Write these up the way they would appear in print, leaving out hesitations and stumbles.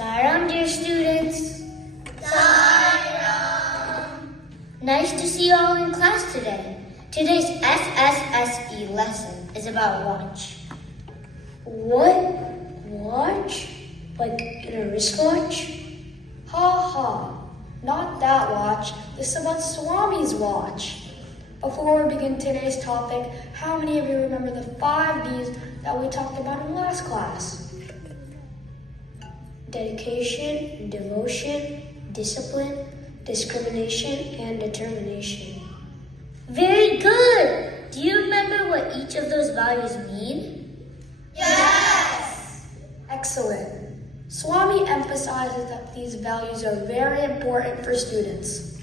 Saram, dear students. Saram. Nice to see you all in class today. Today's SSSE lesson is about watch. What? Watch? Like in a wristwatch? Ha ha. Not that watch. This is about Swami's watch. Before we begin today's topic, how many of you remember the 5 Ds that we talked about in last class? Dedication, devotion, discipline, discrimination, and determination. Very good! Do you remember what each of those values mean? Yes! Excellent. Swami emphasizes that these values are very important for students.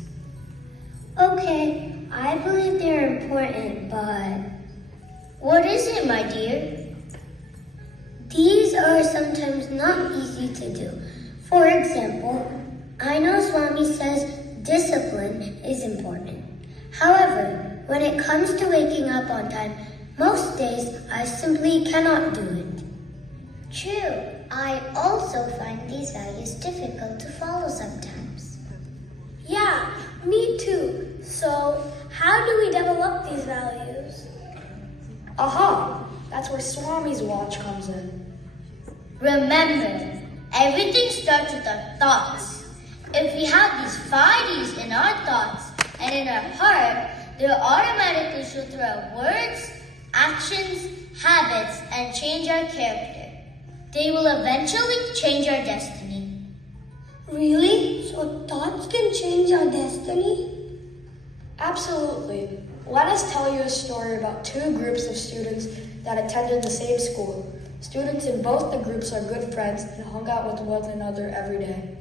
Okay, I believe they're important, but what is it, my dear? These are sometimes not easy to do. For example, I know Swami says discipline is important. However, when it comes to waking up on time, most days I simply cannot do it. True, I also find these values difficult to follow sometimes. Yeah, me too. So, how do we develop these values? Aha! That's where Swami's watch comes in. Remember, everything starts with our thoughts. If we have these 5 Ds in our thoughts and in our heart, they'll automatically show through our words, actions, habits, and change our character. They will eventually change our destiny. Really? So thoughts can change our destiny? Absolutely. Let us tell you a story about 2 groups of students that attended the same school. Students in both the groups are good friends and hung out with one another every day.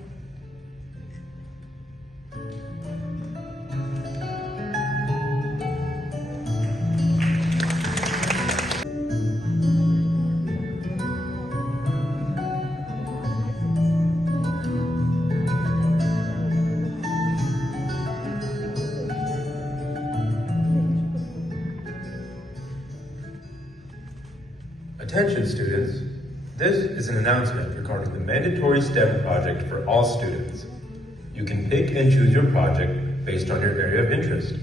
Attention students, this is an announcement regarding the mandatory STEM project for all students. You can pick and choose your project based on your area of interest.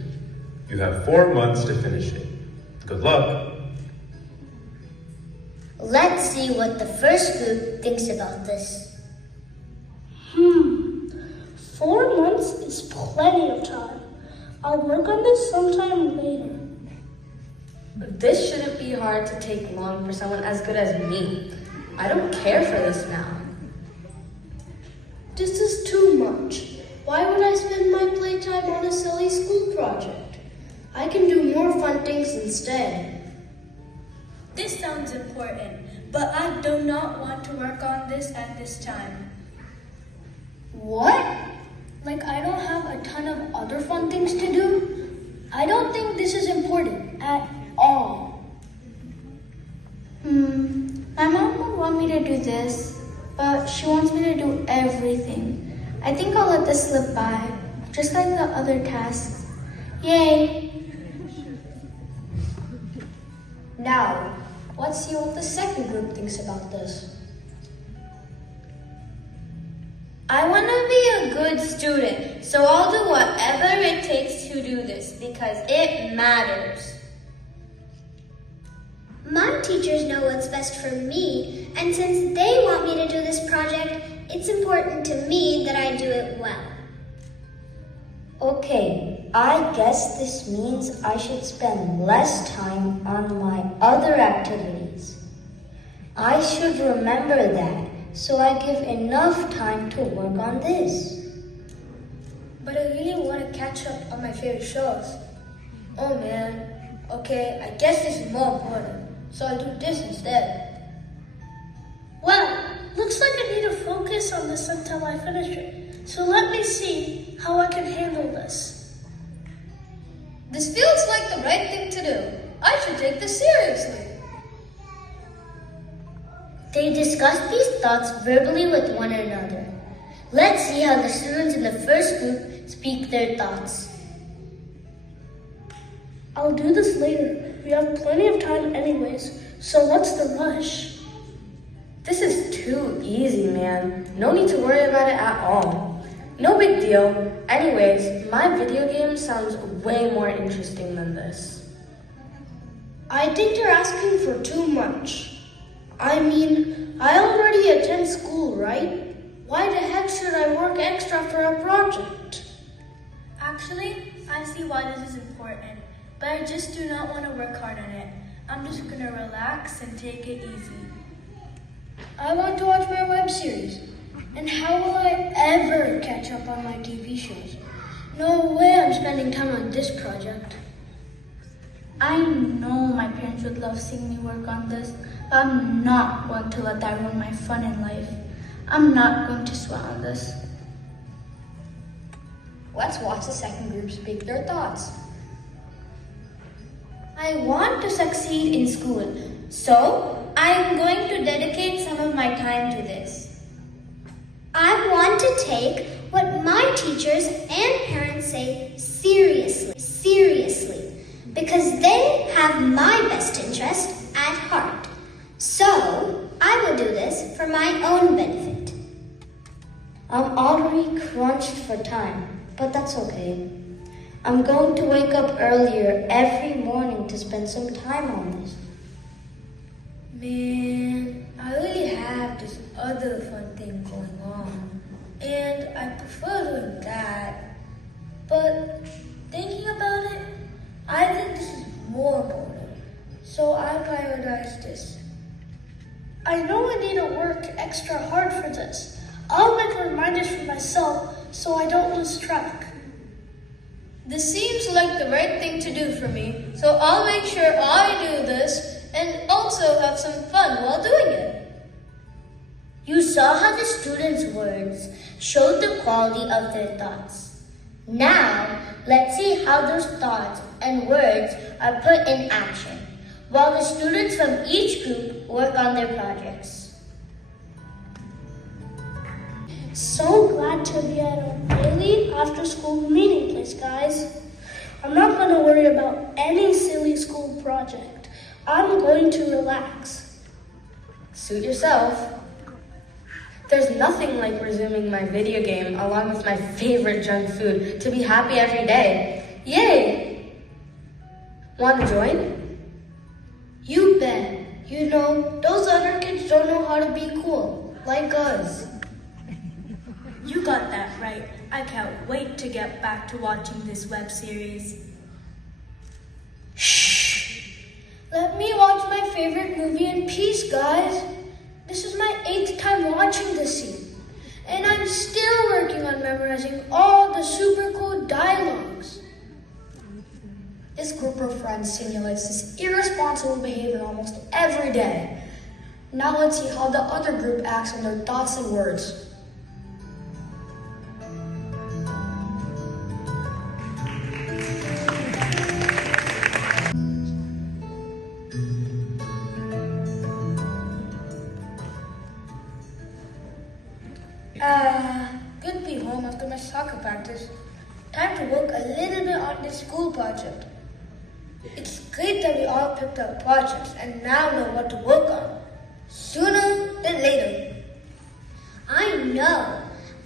You have 4 months to finish it. Good luck! Let's see what the first group thinks about this. 4 months is plenty of time. I'll work on this sometime later. This shouldn't be hard to take long for someone as good as me. I don't care for this now. This is too much. Why would I spend my playtime on a silly school project? I can do more fun things instead. This sounds important, but I do not want to work on this at this time. What? Like I don't have a ton of other fun things to do? I don't think this is important at all. My mom would want me to do this, but she wants me to do everything. I think I'll let this slip by, just like the other tasks. Yay! Now, let's see what the second group thinks about this. I want to be a good student, so I'll do whatever it takes to do this because it matters. My teachers know what's best for me, and since they want me to do this project, it's important to me that I do it well. Okay, I guess this means I should spend less time on my other activities. I should remember that, so I give enough time to work on this. But I really want to catch up on my favorite shows. Oh man, okay, I guess this is more important, so I'll do this instead. Well, looks like I need to focus on this until I finish it. So let me see how I can handle this. This feels like the right thing to do. I should take this seriously. They discussed these thoughts verbally with one another. Let's see how the students in the first group speak their thoughts. I'll do this later. We have plenty of time anyways, so what's the rush? This is too easy, man. No need to worry about it at all. No big deal. Anyways, my video game sounds way more interesting than this. I think you're asking for too much. I mean, I already attend school, right? Why the heck should I work extra for a project? Actually, I see why this is important, but I just do not want to work hard on it. I'm just gonna relax and take it easy. I want to watch my web series. And how will I ever catch up on my TV shows? No way I'm spending time on this project. I know my parents would love seeing me work on this, but I'm not going to let that ruin my fun in life. I'm not going to sweat on this. Let's watch the second group speak their thoughts. I want to succeed in school, so I'm going to dedicate some of my time to this. I want to take what my teachers and parents say seriously, because they have my best interest at heart. So, I will do this for my own benefit. I'm already crunched for time, but that's okay. I'm going to wake up earlier every morning to spend some time on this. Man, I really have this other fun thing going on, and I prefer doing that. But thinking about it, I think this is more important, so I prioritize this. I know I need to work extra hard for this. I'll make reminders for myself so I don't lose track. This seems like the right thing to do for me, so I'll make sure I do this and also have some fun while doing it. You saw how the students' words showed the quality of their thoughts. Now, let's see how those thoughts and words are put in action, while the students from each group work on their projects. So glad to be at a daily after-school meeting place, guys. I'm not going to worry about any silly school project. I'm going to relax. Suit yourself. There's nothing like resuming my video game along with my favorite junk food to be happy every day. Yay! Want to join? You bet. You know, those other kids don't know how to be cool, like us. You got that right. I can't wait to get back to watching this web series. Shh! Let me watch my favorite movie in peace, guys. This is my 8th time watching this scene, and I'm still working on memorizing all the super cool dialogues. This group of friends simulates this irresponsible behavior almost every day. Now let's see how the other group acts on their thoughts and words. Good to be home after my soccer practice. Time to work a little bit on this school project. It's great that we all picked up projects and now know what to work on. Sooner than later. I know.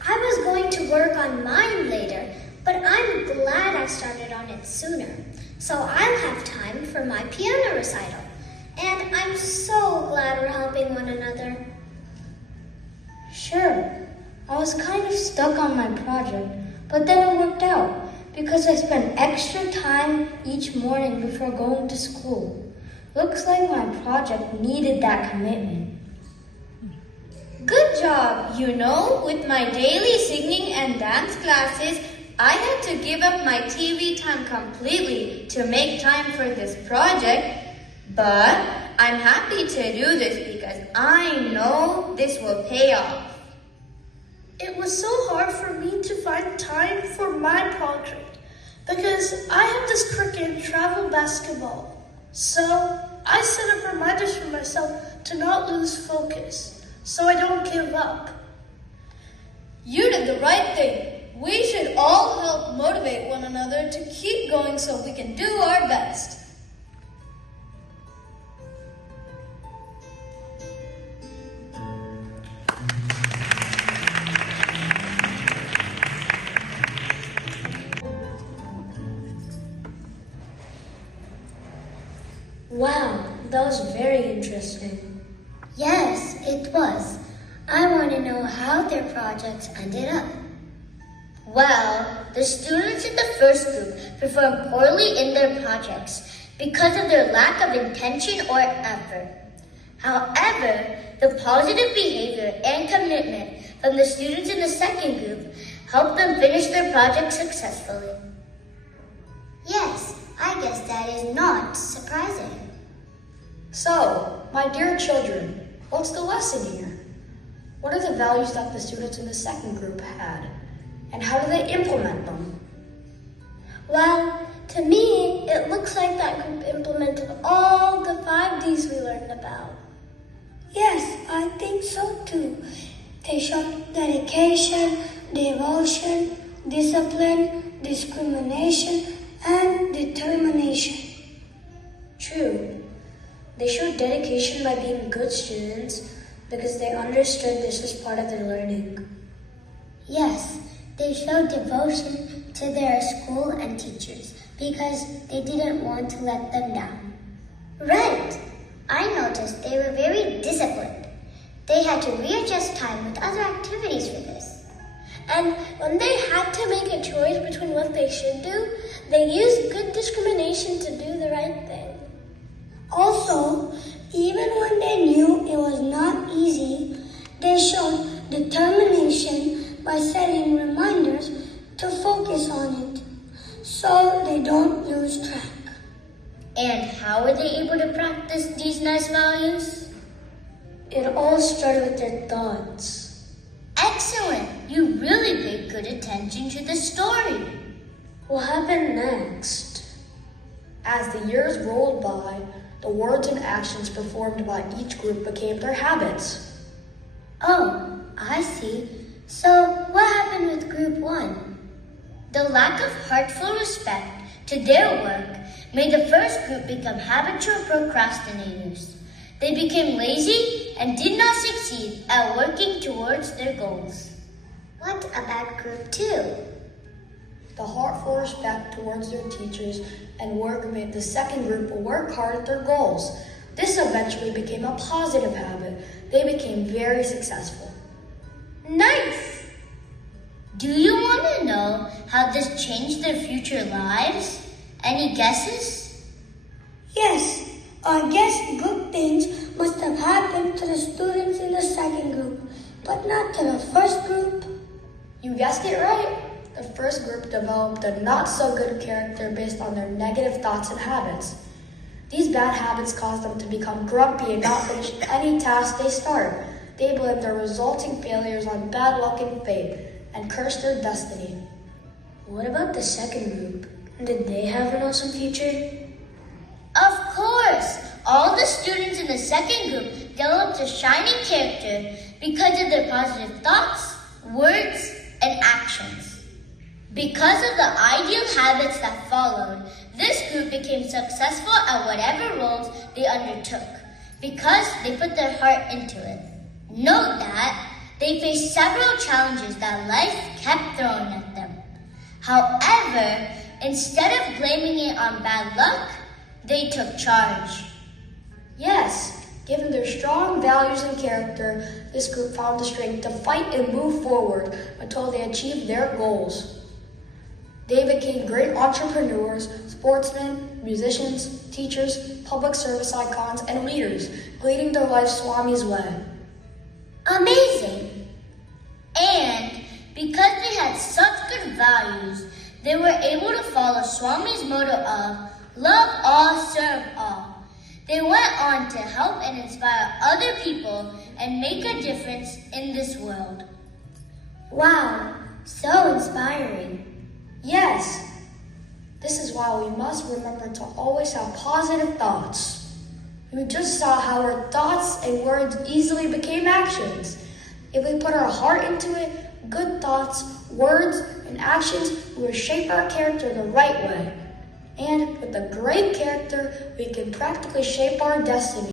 I was going to work on mine later, but I'm glad I started on it sooner. So I'll have time for my piano recital. And I'm so glad we're helping one another. Sure, I was kind of stuck on my project, but then it worked out because I spent extra time each morning before going to school. Looks like my project needed that commitment. Good job. You know, with my daily singing and dance classes, I had to give up my TV time completely to make time for this project. But I'm happy to do this because I know this will pay off. It was so hard for me to find time for my project because I have this cricket travel basketball. So I set up reminders for myself to not lose focus so I don't give up. You did the right thing. We should all help motivate one another to keep going so we can do our best. was very interesting. Yes, it was. I want to know how their projects ended up. Well, the students in the first group performed poorly in their projects because of their lack of intention or effort. However, the positive behavior and commitment from the students in the second group helped them finish their project successfully. Yes, I guess that is not surprising. So, my dear children, what's the lesson here? What are the values that the students in the second group had? And how do they implement them? Well, to me, it looks like that group implemented all the 5 Ds we learned about. Yes, I think so too. They showed dedication, devotion, discipline, discrimination, and determination. True. They showed dedication by being good students because they understood this was part of their learning. Yes, they showed devotion to their school and teachers because they didn't want to let them down. Right. I noticed they were very disciplined. They had to readjust time with other activities for this. And when they had to make a choice between what they should do, they used good discrimination to do the right thing. Also, even when they knew it was not easy, they showed determination by setting reminders to focus on it, so they don't lose track. And how were they able to practice these nice values? It all started with their thoughts. Excellent! You really paid good attention to the story. What happened next? As the years rolled by, the words and actions performed by each group became their habits. Oh, I see. So what happened with Group 1? The lack of heartful respect to their work made the first group become habitual procrastinators. They became lazy and did not succeed at working towards their goals. What about Group 2? The heartful respect towards their teachers and work made the second group work hard at their goals. This eventually became a positive habit. They became very successful. Nice! Do you want to know how this changed their future lives? Any guesses? Yes, I guess good things must have happened to the students in the second group, but not to the first group. You guessed it right. The first group developed a not-so-good character based on their negative thoughts and habits. These bad habits caused them to become grumpy and not finish any task they start. They blamed their resulting failures on bad luck and fate, and cursed their destiny. What about the second group? Did they have an awesome future? Of course! All the students in the second group developed a shining character because of their positive thoughts, words, and actions. Because of the ideal habits that followed, this group became successful at whatever roles they undertook because they put their heart into it. Note that they faced several challenges that life kept throwing at them. However, instead of blaming it on bad luck, they took charge. Yes, given their strong values and character, this group found the strength to fight and move forward until they achieved their goals. They became great entrepreneurs, sportsmen, musicians, teachers, public service icons, and leaders, leading their life Swami's way. Amazing! And because they had such good values, they were able to follow Swami's motto of love all, serve all. They went on to help and inspire other people and make a difference in this world. Wow, so inspiring. Yes, this is why we must remember to always have positive thoughts. We just saw how our thoughts and words easily became actions. If we put our heart into it, good thoughts, words, and actions will shape our character the right way. And with a great character, we can practically shape our destiny.